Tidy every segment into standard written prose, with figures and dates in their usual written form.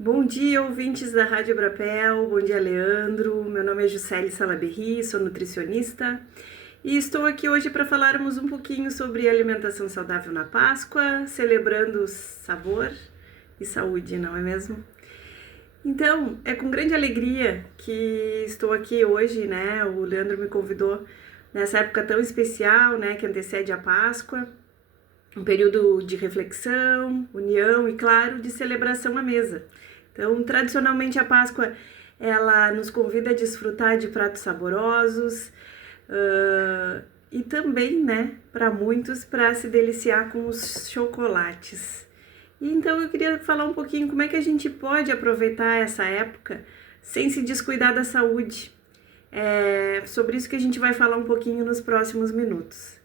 Bom dia, ouvintes da Rádio Brapel. Bom dia, Leandro. Meu nome é Juscelie Salaberry, sou nutricionista e estou aqui hoje para falarmos um pouquinho sobre alimentação saudável na Páscoa, celebrando sabor e saúde, não é mesmo? Então, é com grande alegria que estou aqui hoje, né? O Leandro me convidou nessa época tão especial, né, que antecede a Páscoa, um período de reflexão, união e, claro, de celebração à mesa. Então, tradicionalmente a Páscoa, ela nos convida a desfrutar de pratos saborosos e também, né, para muitos, para se deliciar com os chocolates. E então eu queria falar um pouquinho como é que a gente pode aproveitar essa época sem se descuidar da saúde. É sobre isso que a gente vai falar um pouquinho nos próximos minutos.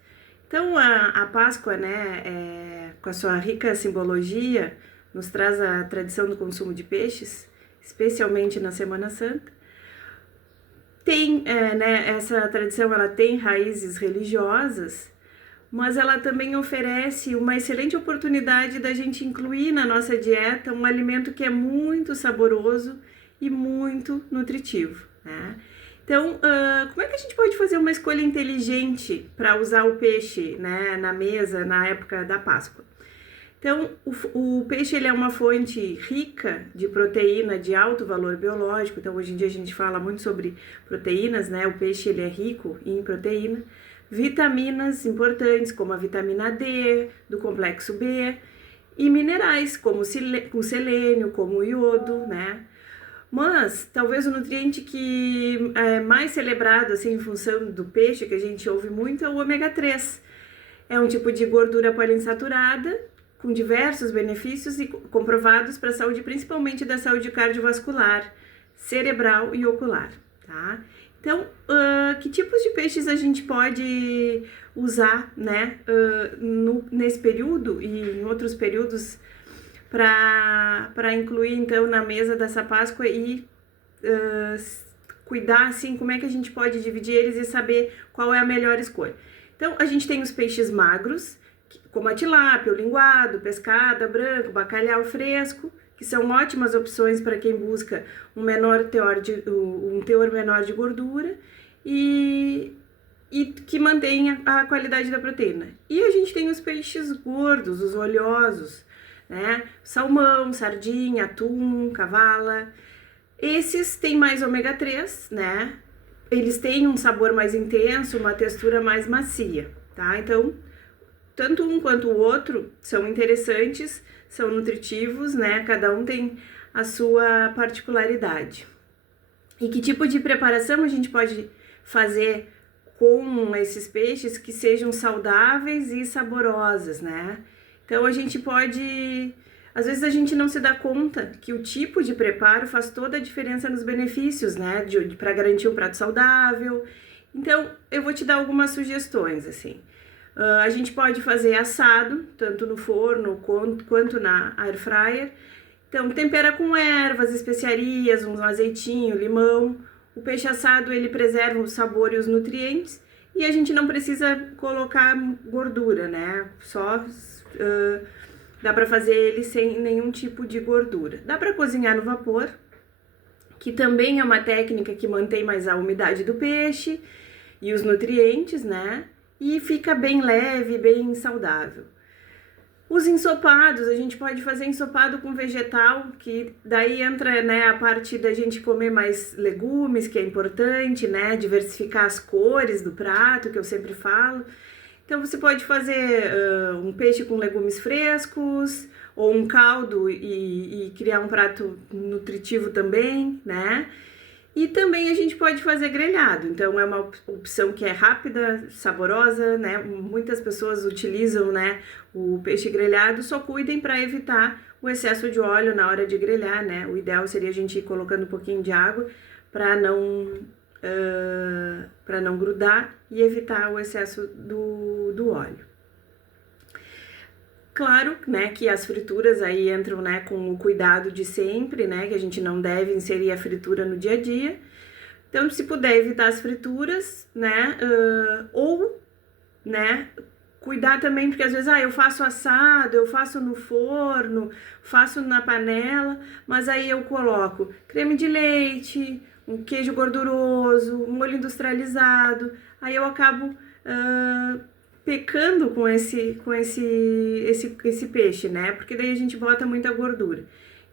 Então, a Páscoa, né, com a sua rica simbologia, nos traz a tradição do consumo de peixes, especialmente na Semana Santa. Essa tradição ela tem raízes religiosas, mas ela também oferece uma excelente oportunidade da gente incluir na nossa dieta um alimento que é muito saboroso e muito nutritivo, né? Então, como é que a gente pode fazer uma escolha inteligente para usar o peixe, né, na mesa na época da Páscoa? Então, o peixe ele é uma fonte rica de proteína de alto valor biológico. Então, hoje em dia a gente fala muito sobre proteínas, né? O peixe ele é rico em proteína, vitaminas importantes como a vitamina D, do complexo B, e minerais como o selênio, como o iodo, né? Mas talvez o nutriente que é mais celebrado assim, em função do peixe, que a gente ouve muito, é o ômega 3. É um tipo de gordura poliinsaturada, com diversos benefícios e comprovados para a saúde, principalmente da saúde cardiovascular, cerebral e ocular, tá? Então, que tipos de peixes a gente pode usar, né, nesse período e em outros períodos para incluir, então, na mesa dessa Páscoa e cuidar, assim, como é que a gente pode dividir eles e saber qual é a melhor escolha. Então, a gente tem os peixes magros, como a tilápia, o linguado, pescada, branco, bacalhau fresco, que são ótimas opções para quem busca um teor menor de gordura e que mantenha a qualidade da proteína. E a gente tem os peixes gordos, os oleosos, né? Salmão, sardinha, atum, cavala. Esses têm mais ômega 3, né? Eles têm um sabor mais intenso, uma textura mais macia, tá? Então, tanto um quanto o outro são interessantes, são nutritivos, né? Cada um tem a sua particularidade. E que tipo de preparação a gente pode fazer com esses peixes que sejam saudáveis e saborosas, né? Então a gente pode... Às vezes a gente não se dá conta que o tipo de preparo faz toda a diferença nos benefícios, né? Para garantir um prato saudável. Então eu vou te dar algumas sugestões, assim. A gente pode fazer assado, tanto no forno quanto na air fryer. Então, tempera com ervas, especiarias, um azeitinho, limão. O peixe assado, ele preserva o sabor e os nutrientes. E a gente não precisa colocar gordura, né? Dá para fazer ele sem nenhum tipo de gordura. Dá para cozinhar no vapor, que também é uma técnica que mantém mais a umidade do peixe e os nutrientes, né? E fica bem leve, bem saudável. Os ensopados, a gente pode fazer ensopado com vegetal, que daí entra, né, a parte da gente comer mais legumes, que é importante, né, diversificar as cores do prato, que eu sempre falo. Então você pode fazer um peixe com legumes frescos, ou um caldo e criar um prato nutritivo também, né? E também a gente pode fazer grelhado, então é uma opção que é rápida, saborosa, né? Muitas pessoas utilizam, né, o peixe grelhado, só cuidem para evitar o excesso de óleo na hora de grelhar, né? O ideal seria a gente ir colocando um pouquinho de água para não grudar e evitar o excesso do óleo. Claro, né, que as frituras aí entram, né, com o cuidado de sempre, né, que a gente não deve inserir a fritura no dia a dia. Então, se puder evitar as frituras, né, ou, né, cuidar também, porque às vezes, eu faço assado, eu faço no forno, faço na panela, mas aí eu coloco creme de leite, um queijo gorduroso, um molho industrializado, aí eu acabo pecando com esse peixe, né? Porque daí a gente bota muita gordura.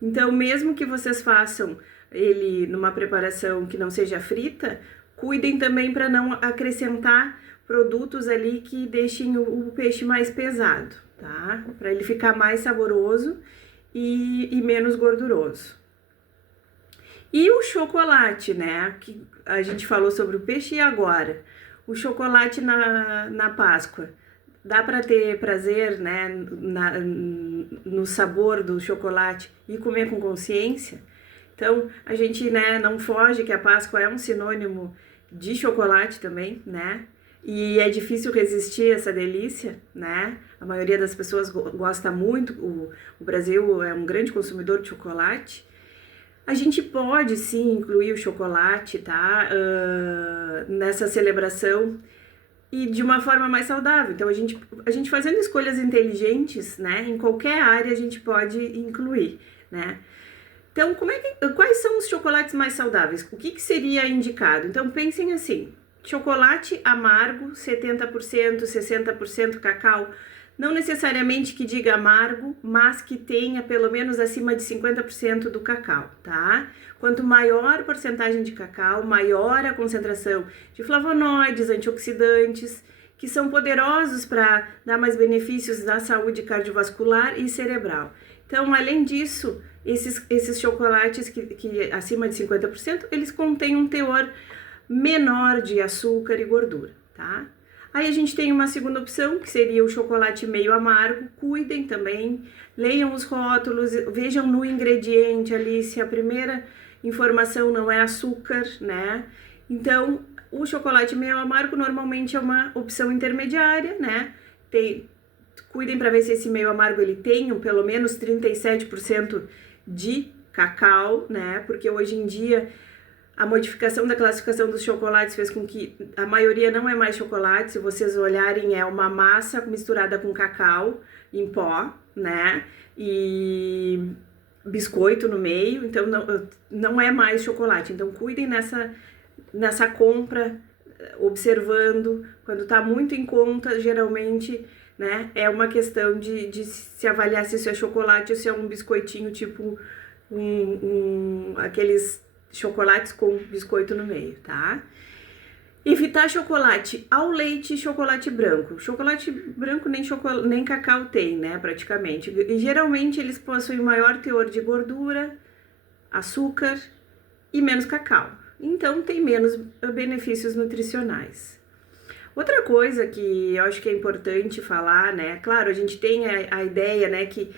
Então, mesmo que vocês façam ele numa preparação que não seja frita, cuidem também para não acrescentar produtos ali que deixem o peixe mais pesado, tá? Para ele ficar mais saboroso e menos gorduroso. E o chocolate, né? Que a gente falou sobre o peixe e agora o chocolate na Páscoa. Dá para ter prazer, né, no sabor do chocolate e comer com consciência? Então, a gente, né, não foge que a Páscoa é um sinônimo de chocolate também, né? E é difícil resistir a essa delícia, né? A maioria das pessoas gosta muito, o Brasil é um grande consumidor de chocolate. A gente pode sim incluir o chocolate, tá? Nessa celebração e de uma forma mais saudável. Então, a gente fazendo escolhas inteligentes, né? Em qualquer área a gente pode incluir, né? Então, quais são os chocolates mais saudáveis? O que seria indicado? Então, pensem assim, chocolate amargo, 70%, 60% cacau, não necessariamente que diga amargo, mas que tenha pelo menos acima de 50% do cacau, tá? Quanto maior a porcentagem de cacau, maior a concentração de flavonoides, antioxidantes, que são poderosos para dar mais benefícios na saúde cardiovascular e cerebral. Então, além disso, esses chocolates que acima de 50%, eles contêm um teor menor de açúcar e gordura, tá? Aí a gente tem uma segunda opção, que seria o chocolate meio amargo. Cuidem também, leiam os rótulos, vejam no ingrediente ali se a primeira informação não é açúcar, né? Então, o chocolate meio amargo normalmente é uma opção intermediária, né? Cuidem para ver se esse meio amargo ele tem pelo menos 37% de cacau, né? Porque hoje em dia a modificação da classificação dos chocolates fez com que a maioria não é mais chocolate. Se vocês olharem, é uma massa misturada com cacau em pó, né? E biscoito no meio, então não é mais chocolate. Então cuidem nessa compra, observando. Quando tá muito em conta, geralmente, né, é uma questão de se avaliar se isso é chocolate ou se é um biscoitinho, tipo aqueles chocolates com biscoito no meio, tá? Evitar chocolate ao leite e chocolate branco. Chocolate branco nem cacau tem, né, praticamente. E geralmente eles possuem maior teor de gordura, açúcar e menos cacau. Então tem menos benefícios nutricionais. Outra coisa que eu acho que é importante falar, né? Claro, a gente tem a ideia, né, que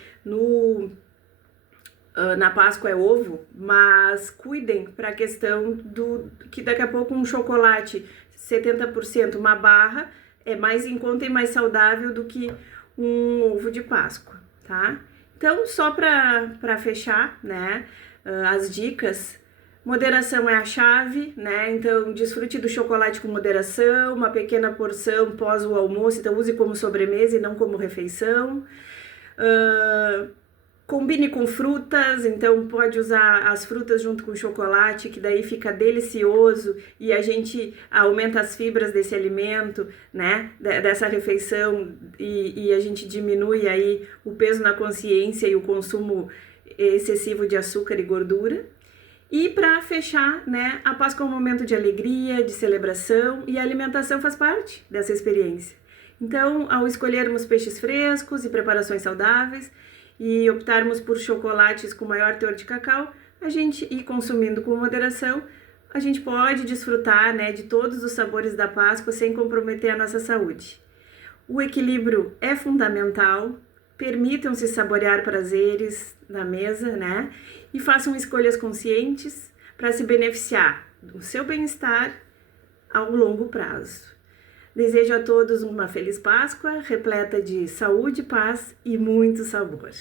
na Páscoa é ovo, mas cuidem para a questão que daqui a pouco um chocolate 70%, uma barra, é mais em conta e mais saudável do que um ovo de Páscoa, tá? Então, só para fechar, né, as dicas, moderação é a chave, né? Então, desfrute do chocolate com moderação, uma pequena porção pós o almoço, então use como sobremesa e não como refeição. Combine com frutas, então pode usar as frutas junto com o chocolate, que daí fica delicioso e a gente aumenta as fibras desse alimento, né, dessa refeição e a gente diminui aí o peso na consciência e o consumo excessivo de açúcar e gordura. E para fechar, né, a Páscoa é um momento de alegria, de celebração e a alimentação faz parte dessa experiência. Então, ao escolhermos peixes frescos e preparações saudáveis, e optarmos por chocolates com maior teor de cacau, e consumindo com moderação, a gente pode desfrutar, né, de todos os sabores da Páscoa sem comprometer a nossa saúde. O equilíbrio é fundamental, permitam-se saborear prazeres na mesa, né, e façam escolhas conscientes para se beneficiar do seu bem-estar ao longo prazo. Desejo a todos uma feliz Páscoa, repleta de saúde, paz e muito sabor.